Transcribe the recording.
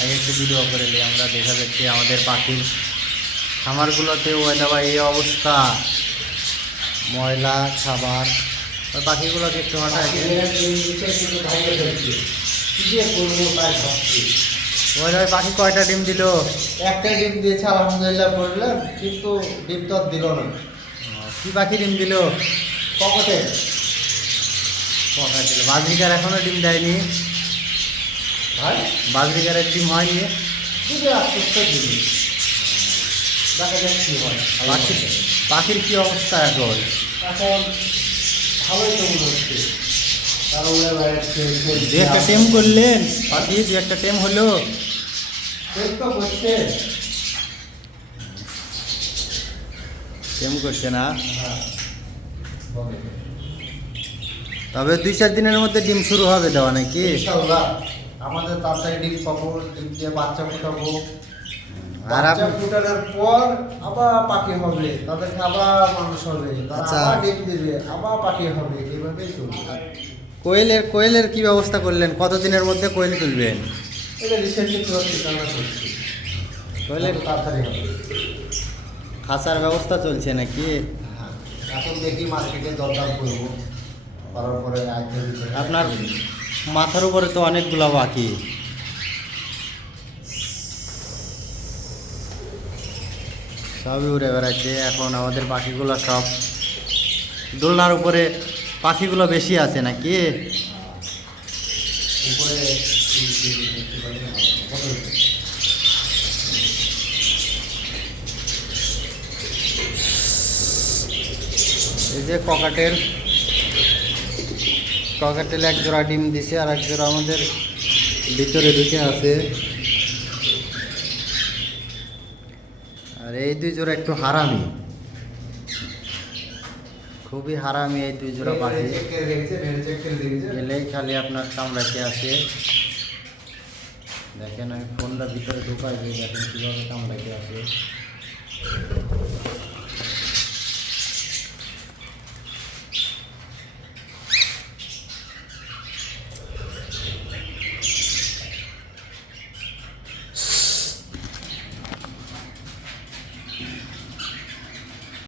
আগে একটু ভিডিও করে নিই। আমরা দেখা যাচ্ছে আমাদের পাখির খামারগুলোতেও বা এই অবস্থা। ময়লা খাবার ওই পাখিগুলোকে একটু হঠাৎ ওই ওই পাখি কয়টা ডিম দিল? একটা ডিম দিয়েছে আলহামদুলিল্লাহ করলাম কিন্তু ডিম তো দিল না। কি পাখি ডিম দিল? কপটে কটা দিল বাজরিকার এখনও ডিম দেয়নি। ভাই? বাজরিকারের ডিম হয়নি যদি আস্তে আস্তে দিবি দেখা যাক কি হয়। পাখির পাখির কি অবস্থা এখন? এখন ভালোই তো মনে হচ্ছে। দু একটা টেম করলেন পাখি দু একটা টেম হলো। টেম করছে। না? হ্যাঁ। তবে দুই চার দিনের মধ্যে ডিম শুরু হবে দেওয়া নাকি? ইনশাআল্লাহ আমাদের তাড়াতাড়ি ডিম পাবো ডিম দিয়ে বাচ্চা ফুটাবো বাচ্চা ফুটানোর পর আবার পাখি হবে তাদেরকে আবার মানুষ হবে আচ্ছা। আবার ডিম দিবে আবার পাখি হবে এইভাবেই চলবে। কোয়েলের কোয়েলের কি ব্যবস্থা করলেন? কতদিনের মধ্যে কোয়েল তুলবেন? এটা রিসেন্টলি করছি কোয়েলের তাড়াতাড়ি হবে। খাঁচার ব্যবস্থা চলছে নাকি? হ্যাঁ এখন দেখি মার্কেটে দরদাম করব। করার পরে আপনার মাথার উপরে তো অনেকগুলো পাখি সবই উড়ে বেড়াচ্ছে, এখন আমাদের পাখিগুলো সব দোলনার উপরে পাখিগুলো বেশি আছে নাকি? এই যে ককাটেল ককাটেল এক জোড়া ডিম দিছে আর এক জোড়া আমাদের ভিতরে ঢুকে আছে। আর এই দুই জোড়া একটু হারামি। খুবই হারামি এই দুই জোড়া পাখি। গেলেই খালি আপনার কামড়াতে আসে। দেখেন আমি ফোনটা ভিতরে ঢুকাই দিই দেখেন কীভাবে কামড়াতে আসে।